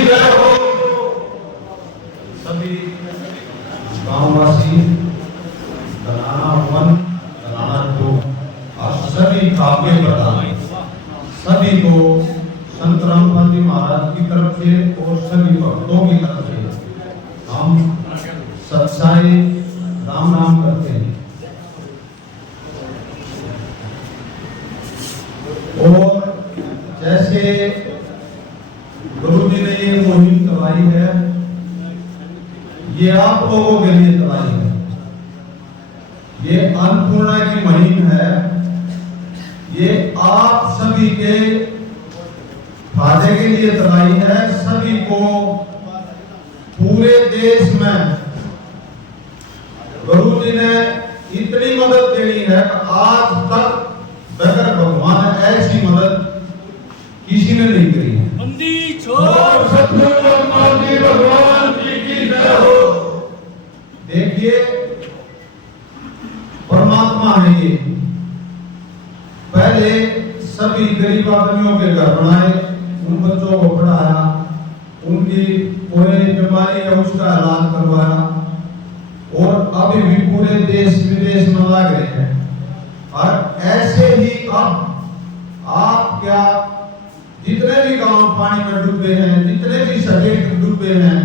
जय हो। सभी गांववासी, दलाना 1, दलाना 2 और सभी काव्य प्रधान सभी को संत रामपाल जी महाराज की तरफ से और सभी भक्तों की तरफ से हम सच्चाई राम राम करते हैं। और जैसे गुरु जी ने ये मुहिम चलाई है, ये आप लोगों के लिए चलाई है। ये अन्नपूर्णा की मुहिम है, ये आप सभी के फायदे के लिए चलाई है। सभी को पूरे देश में गुरु जी ने इतनी मदद देनी है कि आज तक बगैर भगवान ऐसी मदद किसी ने नहीं करी है। भगवान जी की जय हो। देखिए, परमात्मा है ये। पहले सभी गरीब आदमियों के घर बनाए, उन बच्चों को पढ़ाया, उनकी कोई बीमारी है उसका इलाज करवाया, और अभी भी पूरे देश विदेश में लग रहे हैं। और ऐसे ही अब आप क्या, जितने भी गांव पानी में डूबे हैं, जितने भी शहर डूबे हैं,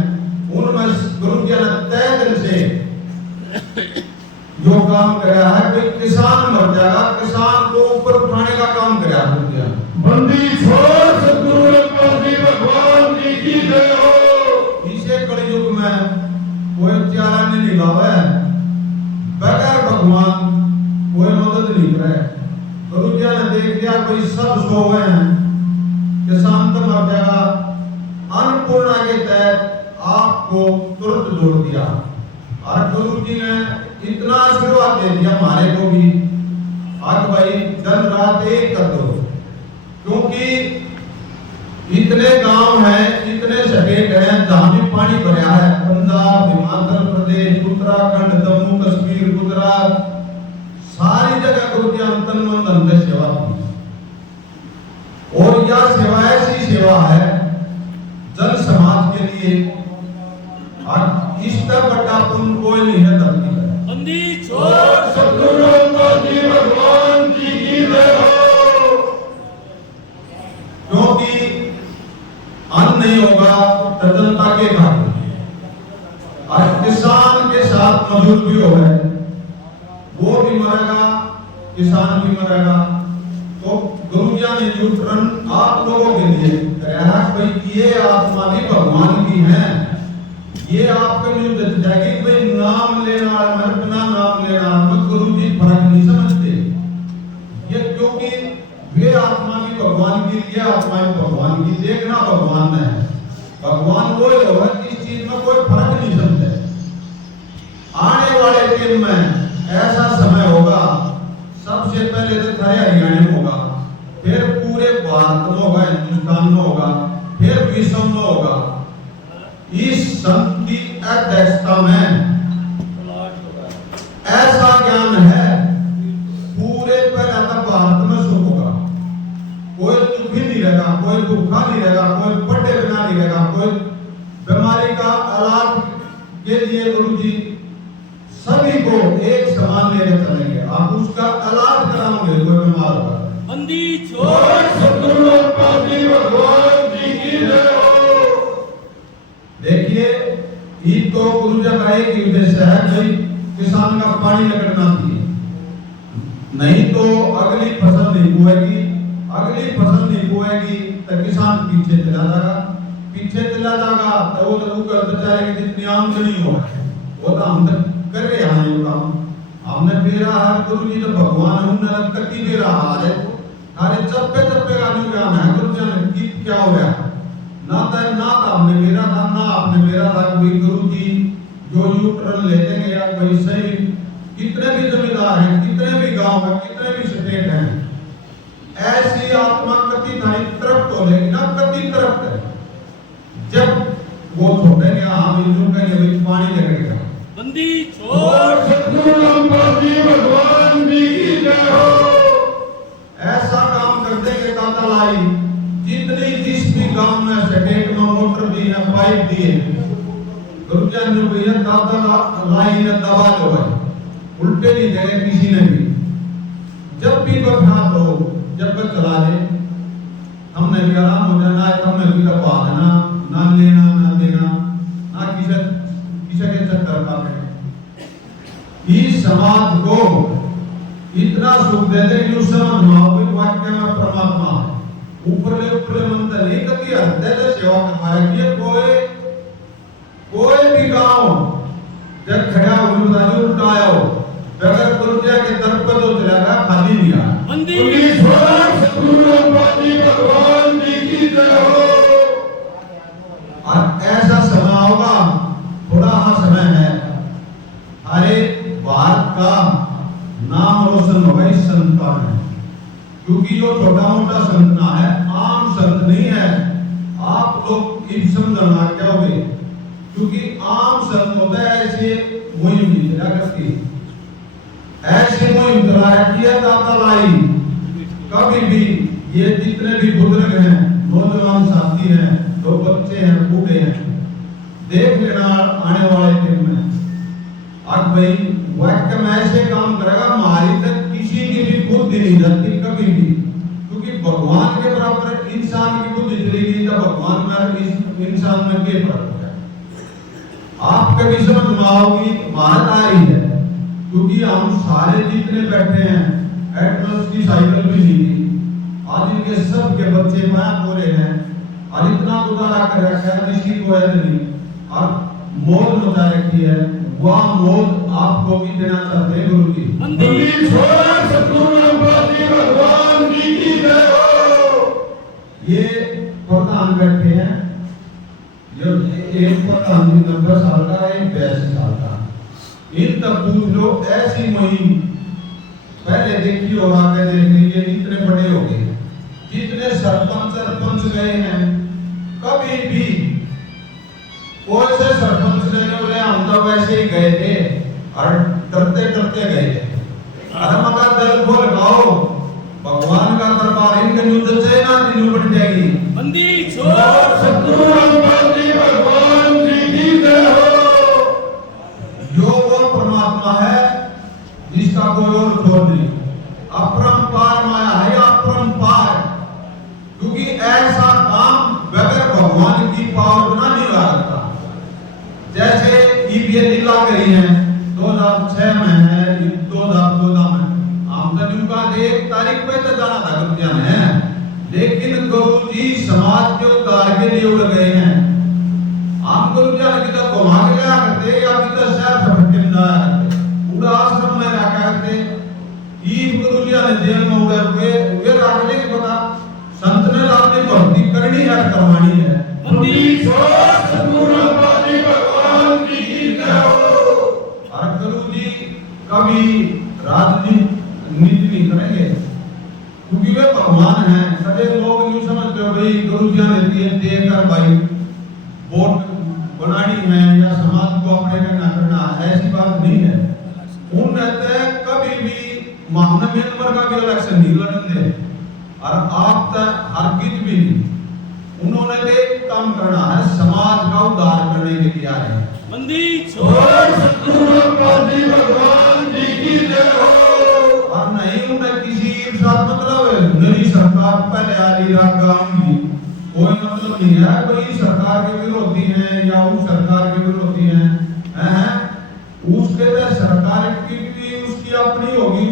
उनमें गुरु जी ने तय दिल से जो काम कराया है, कोई किसान मर जाएगा, किसान को ऊपर उठाने का काम कराया गुरु जी ने। बंदी छोड़ सतगुरु रामपाल जी भगवान जी की जय हो। इसे कलयुग में कोई चारा नहीं लावे, बगैर भगवान कोई मदद नहीं करे। गुरु जी ने देख लिया कोई सब सो गए हैं, किसान तो मर जाएगा, अन्नपूर्णा के तहत आपको तुरंत जोड़ दिया। और गुरु जी ने इतना आशीर्वाद दे दिया हमारे को भी, आज भाई दिन रात एक कर दो, क्योंकि इतने गांव हैं, इतने शहर हैं जहां भी पानी भरा है, पंजाब, हिमाचल प्रदेश, उत्तराखंड, जम्मू कश्मीर, गुजरात, सारी जगह गुरु जी ने तन मन धन से सेवा की। और यह सेवा ऐसी सेवा है जन समाज के लिए, और इसका बड़ा पुण्य कोई नहीं है धरती पर। सतगुरु रामपाल जी भगवान जी की जय हो। क्योंकि अन्न नहीं होगा तो जनता के घाटे, और किसान के साथ मजदूर भी हो गए, वो भी मरेगा, किसान भी मरेगा। तो गुरु जी ने न्यूट्रन आप लोगों के लिए कराया, भाई ये आत्मा भी भगवान की है। ये आपके लिए जज जाएगी, भाई नाम लेना है, बिना नाम लेना, तो गुरु जी फर्क नहीं समझते ये, क्योंकि वे आत्मा भी भगवान की, ये आत्मा भी भगवान की। देखना भगवान है, भगवान वो होगा जिस चीज में कोई फर्क नहीं समझे। आने वाले दिन में ऐसा समय होगा, सबसे पहले तो थारे हरियाणा में होगा, फिर पूरे भारत में होगा, हिंदुस्तान में होगा, फिर विश्व में होगा। इस संत की अध्यक्षता में ऐसा ज्ञान है, पूरे पहले तक भारत में सुख होगा, कोई दुखी नहीं रहेगा, कोई भूखा नहीं रहेगा, कोई पढ़े बिना नहीं रहेगा, कोई बीमारी का इलाज के लिए गुरु जी सभी को एक समान लेकर चलेंगे। आप उसका इलाज कराओगे, कोई बीमार होगा। सतगुरु रामपाल जी भगवान जी की जय हो। देखिए, ये तो गुरु जी का एक उद्देश्य है, भाई किसान का पानी लगना चाहिए, नहीं तो अगली फसल नहीं बोएगी, अगली फसल नहीं बोएगी तो किसान पीछे चला जाएगा, पीछे चला जाएगा तो वो तो बेचारे की जितनी आमदनी हो वो तो हम तक कर रहे हैं ये काम। हमने फेरा है, गुरु जी तो भगवान है, उन्होंने कति भी रहा है, अरे चप्पे चप्पे का नहीं ज्ञान है। गुरु जी ने की क्या हो गया, ना तो हमने मेरा था, ना आपने मेरा था। कोई गुरु जी जो यूट्रन लेते हैं या कोई सही, कितने भी जमींदार हैं, कितने भी गांव हैं, कितने भी स्टेट हैं, ऐसी आत्मा कति थारी तरफ तो, लेकिन अब कति तरफ है। जब वो छोड़ेंगे, हम इन्हों कहेंगे पानी लगेगा। सतगुरु रामपाल जी भगवान जी की जय हो। ऐसा काम कर देंगे ताता लाई, जितनी जिस भी गांव में स्टेट में मोटर दी पाइप दिए गुरुजन ने भैया दादा लाइन दबा दो भाई, उल्टे नहीं देने किसी ने भी। जब भी बरखा हो, जब तक चला दे, हमने भी आराम हो जाना है, हमने भी दबा देना, ना लेना ना देना, ना किसी के चक्कर का करें। इस समाज को इतना सुख देते कि उस समय वाक्य में परमात्मा ऊपरले मंत्र नहीं कभी हृदय से सेवा करवाया कि कोई भी गांव जब खड़ा हो उल्टाया हो बगैर कुर्सिया के तरफ पर तो चला गया, खाली नहीं आया। भगवान जी की जय हो। और ऐसा समय होगा, थोड़ा हाँ समय है, अरे भारत का नाम रोशन होगा इस संत का है, क्योंकि जो छोटा मोटा संत ना है, आम संत नहीं है। आप लोग इस समझना क्या होगे, क्योंकि आम संत होता है ऐसे मुहिम चला करती, ऐसे मुहिम चला रखी है दाता लाई। कभी भी ये जितने भी बुजुर्ग हैं, नौजवान साथी हैं, दो बच्चे हैं, बूढ़े हैं, देख लेना आने वाले दिन में आज भाई वाक्य में ऐसे काम करेगा, हमारी तक किसी की भी बुद्धि नहीं जाती कभी भी, क्योंकि भगवान के बराबर इंसान की बुद्धि चलेगी तो भगवान में इंसान में क्या फर्क है। आप कभी समझ में आओगी भारत आ रही है, क्योंकि हम सारे जितने बैठे हैं एटमॉस की साइकिल भी नहीं थी, आज इनके सब के बच्चे मां बोले हैं और इतना गुजारा कर रखा है जिसकी कोई नहीं, और मौत मचा रखी है। वह मौत आपको भी देना चाहते हैं गुरु जी। भगवान जी की जय हो। ये प्रधान बैठे हैं, जो एक प्रधान जी 90 साल का, एक 82 साल का, इन तक पूछ लो ऐसी मुहिम पहले देखी और आगे देख लीजिए, इतने बड़े हो गए, जितने सरपंच गए हैं, कभी भी कोई से सरपंच लेने वाले हम तो वैसे ही गए थे और डरते डरते गए थे। अरे मगर दिल को लगाओ, भगवान का दरबार इनके न्यूज से ना दिन बढ़ जाएगी। बंदी छोड़ भगवान जी की जय हो। जो वो परमात्मा है जिसका कोई और खोज नहीं, अपरंपार माया है, अपरंपार, क्योंकि ऐसा काम बगैर भगवान की पावर बना नहीं ला सकता। जैसे ईपीएल लीला करी है 2006 में है, 2014 में, आमदनी का 1 तारीख पे तो जाना था गुरुजिया ने, लेकिन गुरु जी समाज के उद्धार के लिए उड़ गए हैं। हम गुरुजिया ने किधर घुमा के लाया करते या किधर शहर से भटके में लाया करते, पूरा आश्रम में रखा करते। ईद गुरुजिया ने जेल में उड़े हुए वे रखने के पता संत ने अपनी भक्ति करनी है, करवानी है। भगवान जी की जय हो। और गुरु जी कभी राजनीति नहीं करेंगे, क्योंकि वे भगवान हैं। सभी लोग यूं समझते हो भाई गुरु जी ने दिए देकर भाई वोट बनानी है या समाज को अपने करना करना, ऐसी बात नहीं है। उन रहते हैं कभी भी महानवीन का भी इलेक्शन नहीं लड़ने, और आप तक हरगिज भी नहीं। उन्होंने एक काम करना है, समाज का उद्धार करने के लिए आए हैं। बंदी छोड़ भगवान जी की जय हो। और नहीं उन्हें किसी साथ मतलब है, मेरी सरकार पहले आ रही रागांगी, कोई मतलब नहीं है भाई सरकार के विरोधी हैं या उस सरकार के विरोधी हैं, उसके लिए सरकार की भी उसकी अपनी होगी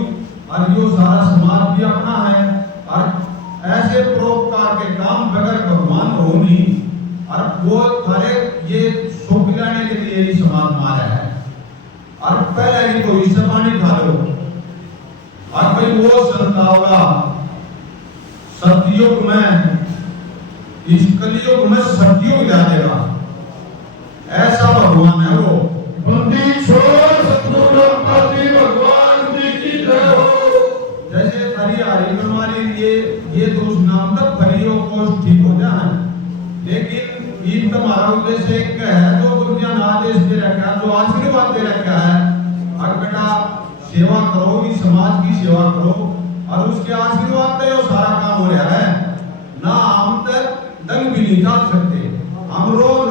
और यो सारा समाज भी अपना है। और ऐसे परोपकार के काम बगैर भगवान हो नहीं, और वो थारे ये सुख लाने के लिए ही समाज में आया है। और पहले ही कोई समानी खा लो, और भाई वो संत होगा सतयुग में, इस कलयुग में सतयुग ला देगा, ऐसा भगवान है वो। बंदी छोड़ भगवान जी की जय हो। जैसे हरियाली बीमारी ये दोष नाम तक फरियों को ठीक हो जाए, लेकिन इन तुम्हारा उद्देश्य एक है, जो दुनिया ना आदेश दे रखा है, जो आशीर्वाद दे रखा है, और बेटा सेवा करो, इस समाज की सेवा करो, और उसके आशीर्वाद से वो सारा काम हो रहा है ना। हम तक दंग भी नहीं डाल सकते, हम रोज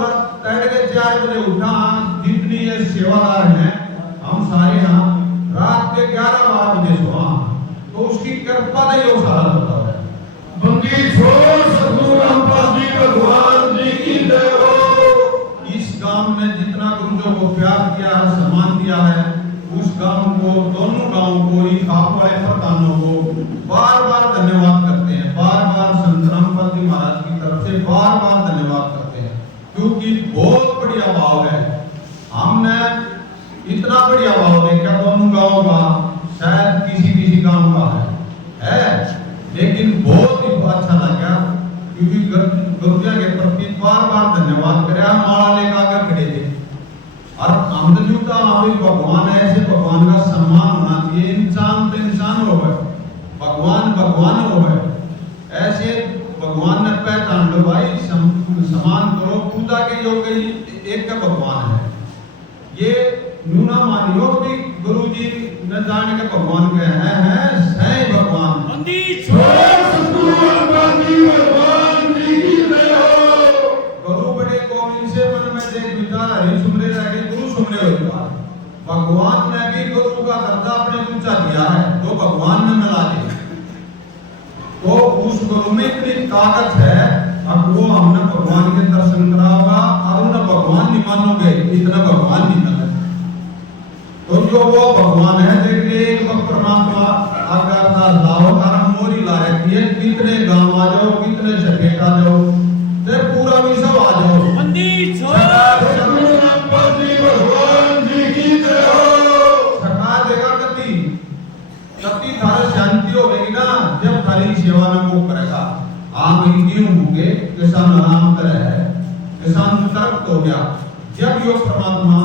4 बजे उठा, जितनी ये सेवादार हैं हम सारे यहाँ रात के 11-12 बजे सोआ, तो उसकी कृपा से यो सारा होता है। बंदी छोड़ सतगुरु रामपाल जी भगवान जी की जय हो। इस गांव में जितना गुरुजों को प्यार दिया है, सम्मान दिया है, उस गांव को, दोनों गांव को, इस आप वाले प्रधानों को बार-बार धन्यवाद करते हैं, बार-बार संत रामपाल जी महाराज की तरफ से बार-बार धन्यवाद करते हैं, क्योंकि बहुत बढ़िया भाव है। हमने इतना बढ़िया भाव देखा दोनों गांव का, शायद किसी गांव का है, लेकिन बहुत ही अच्छा लगा, क्योंकि गुरुजन के प्रति बार-बार धन्यवाद करे। माला लेकर आकर खड़े थे और हम तो जूता हमारे भगवान है, ऐसे भगवान का सम्मान होना चाहिए। इंसान तो इंसान हो गए, भगवान भगवान हो गए, ऐसे भगवान ने पहचान लो भाई, सम्मान करो, पूजा के योग्य एक का भगवान है। ये न्यूना मानियो कि गुरु जी न जाने के भगवान के हैं सही भगवान। बंदी छोड़ सतगुरु रामपाल जी भगवान जी की जय हो। गुरु बड़े गोविंद से मन में देख विचार हरि सुमरे रहे, गुरु सुमरे हो जाए। भगवान ने भी गुरु का दर्जा अपने ऊंचा दिया है, तो भगवान ने मिला दिया, तो उस गुरु में इतनी ताकत है। अब वो हमने भगवान के दर्शन करा होगा और उन्हें भगवान नहीं मानोगे, इतना भगवान नहीं मिला, तो जो वो भगवान है देखिए एक परमात्मा अगर लाओ और मोरी ला रखी है, कितने गांव आ जाओ, कितने सकेत आ जाओ, ते पूरा विश्व आ जाओ। बंदी छोड़ सतगुरु रामपाल जी भगवान जी की जय हो। सका देगा कति थारे शांति होगी ना, जब थारी सेवा में वो करेगा। आप क्यों होंगे, किसान आराम कर है, किसान तृप्त हो गया, जब यो परमात्मा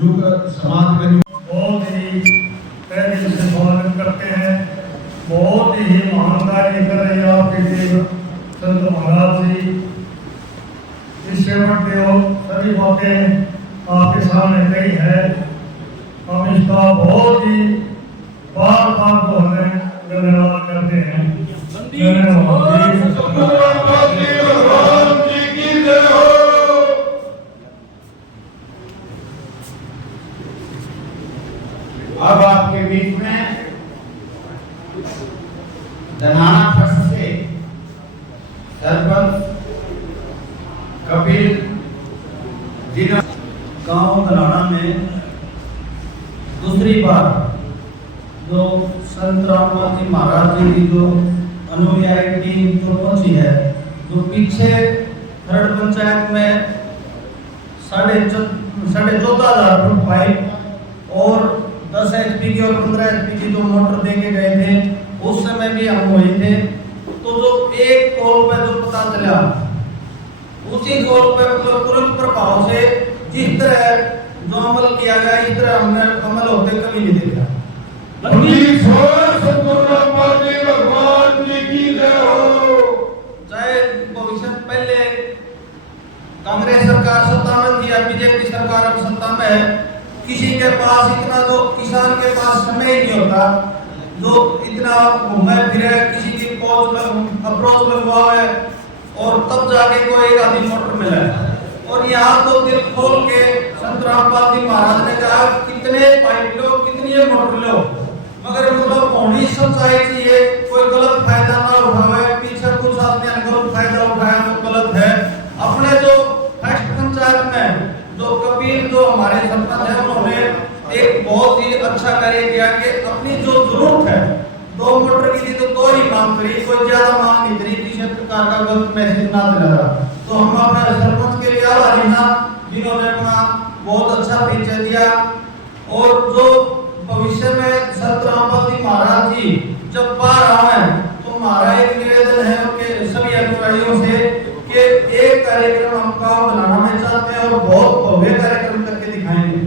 युग समाज के बहुत ही तहे दिल से स्वागत करते हैं। बहुत ही महान कार्य कर रहे हैं आपके देव संत महाराज जी। इस सेवक देव सभी बातें आपके सामने कही है, हम इसका बहुत ही बार-बार को हमें धन्यवाद करते हैं। धन्यवाद। सतगुरु रामपाल जी भगवान जी की जय हो। अब आपके बीच में धनाना ट्रस्ट से सरपंच कपिल जिला गांव धनाना में दूसरी बार जो संत रामपाल जी महाराज जी की जो अनुयायी टीम जो पहुंची है, जो पीछे खरड़ पंचायत में 14,500 फुट पाइप और 10 HP की और 15 HP की जो मोटर देके गए थे, उस समय भी हम वही थे। तो जो एक कॉल पे जो पता चला, उसी कॉल पे तुरंत प्रभाव से जिस तरह जो अमल किया गया, इस तरह हमने अमल होते कभी नहीं देखा। बंदी छोड़ सतगुरु रामपाल जी भगवान जी की जय हो। चाहे भविष्य पहले कांग्रेस सरकार सत्ता में थी या बीजेपी सरकार अब सत्ता में है, किसी के पास इतना तो किसान के पास समय ही नहीं होता जो इतना घूमे फिरे, किसी की अप्रोच लगवाए और तब जाके कोई एक आदमी मोटर मिला है। और यहाँ तो दिल खोल के संत रामपाल जी महाराज ने कहा कितने पाइप लो, कितनी मोटर लो, मगर मतलब होनी सच्चाई चाहिए, कोई गलत फायदा ना उठावे। पीछे कुछ आदमी गलत फायदा उठाया तो गलत है। अपने जो फर्स्ट पंचायत में जो कपिल जो हमारे सरपंच है, उन्होंने एक बहुत ही अच्छा कार्य किया कि अपनी जो जरूरत है 2 मोटर की थी तो 2 ही मांग करी, कोई ज्यादा मांग नहीं करी, किसी प्रकार का गलत मैसेज ना दिला। तो हम अपने सरपंच के लिए आभारी हैं जिन्होंने अपना बहुत अच्छा परिचय दिया। और जो भविष्य में संत रामपाल जी महाराज जी जब बाहर आवे तो हमारा एक निवेदन है उनके सभी अनुयायियों से कि एक कार्यक्रम हम गांव बनाना में चाहते हैं और बहुत भव्य कार्यक्रम करके दिखाएंगे।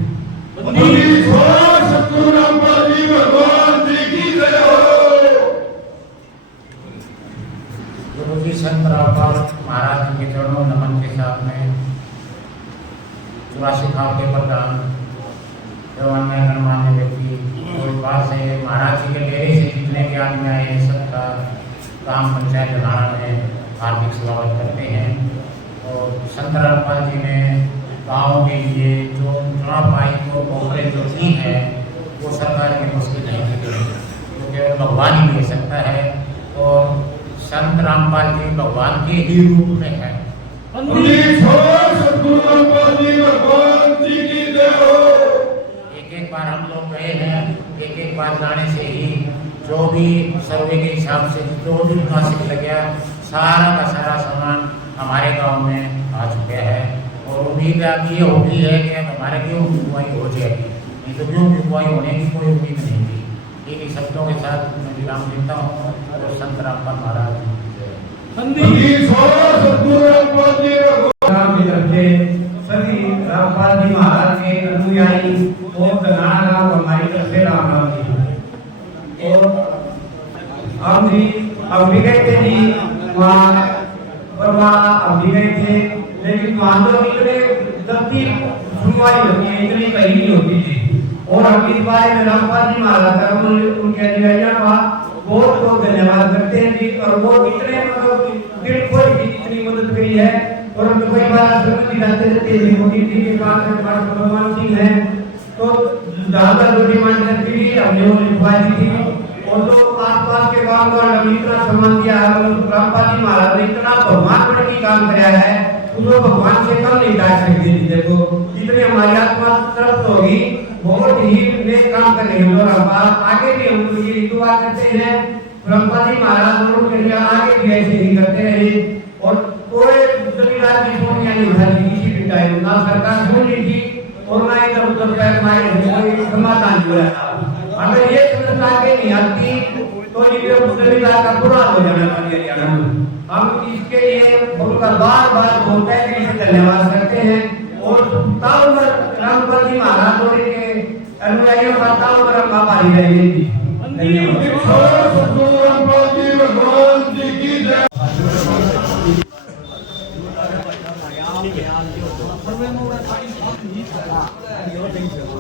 बंदी छोड़ सतगुरु रामपाल जी भगवान जी की जय हो। गुरु जी संत रामपाल महाराज जी के चरणों नमन के साथ में 84 खाव के प्रधान एवं अन्य गणमान्य व्यक्ति और बात से महाराज जी के डेरे से जितने भी आदमी आए सबका काम पंचायत धनाना में हार्दिक स्वागत करते हैं। और संत रामपाल जी ने गाँव के लिए जो चुनाव पाई को कवरेज जो की है वो सरकार के मुश्किल नहीं की गई, जो केवल भगवान ही दे सकता है और संत रामपाल जी भगवान के ही रूप में है। सद्गुरु रामपाल जी भगवान जी की जय हो। एक बार हम लोग गए हैं, एक बार जाने से ही जो भी सर्वे के हिसाब से जो भी मुनासिब लगा सारा का सारा सामान हमारे गांव में आ चुका है और उम्मीद ये होती है कि हमारे गेहूँ की बुआई हो जाएगी, नहीं तो गेहूँ की बुआई होने की कोई उम्मीद नहीं थी। इन्हीं शब्दों के साथ मैं विराम देता हूँ और संत रामपाल महाराज सद्गुरु रामपाल जी राम की तरफ से सभी रामपाल जी महाराज के अनुयायी और कनाड़ा हमारी तरफ से राम राम जी। और हम भी गए थे जी वहाँ, और वहाँ हम भी गए थे, लेकिन वहाँ तो इतने गलती सुनवाई होती है, इतनी कहीं नहीं होती थी। और हम इस बारे में रामपाल जी महाराज का उनके अनुयायियों का बहुत बहुत धन्यवाद करते हैं जी। और वो इतने मतलब दिल खोल की इतनी मदद करी है। और हम कई बार श्रीमती जाते रहते हैं मोदी जी के पास में भगवान सिंह है, तो ज्यादा जो डिमांड करती थी हमने वो लिखवाई थी। और जो आस-पास के गांव का इतना सम्मान दिया है, रामपाल जी महाराज ने इतना भगवान पर की काम कराया है, उसको भगवान से कम नहीं डाल सकते। देखो जितनी हमारी आत्मा तरफ होगी बहुत ही नेक काम कर रहे हैं और हम आगे भी हम उनकी दुआ करते हैं। रामपाल जी महाराज उनके लिए आगे भी ऐसे ही करते रहे और कोई जमींदार की भूमिका नहीं उठाई किसी भी टाइम, ना सरकार सुन ली थी और ना इधर उधर पैर मारे कोई समाधान हो रहा था। अगर ये समझ आगे नहीं आती तो ये जमींदार का बुरा हो जाना हरियाणा में। हम इसके लिए उनका बार बार बहुत तहे से धन्यवाद करते हैं और ताउमर रामपाल जी महाराज और के अनुयायियों का ताउमर हम आभारी रहेंगे। सद्गुरु रामपाल जी भगवान जी की जय। Gracias.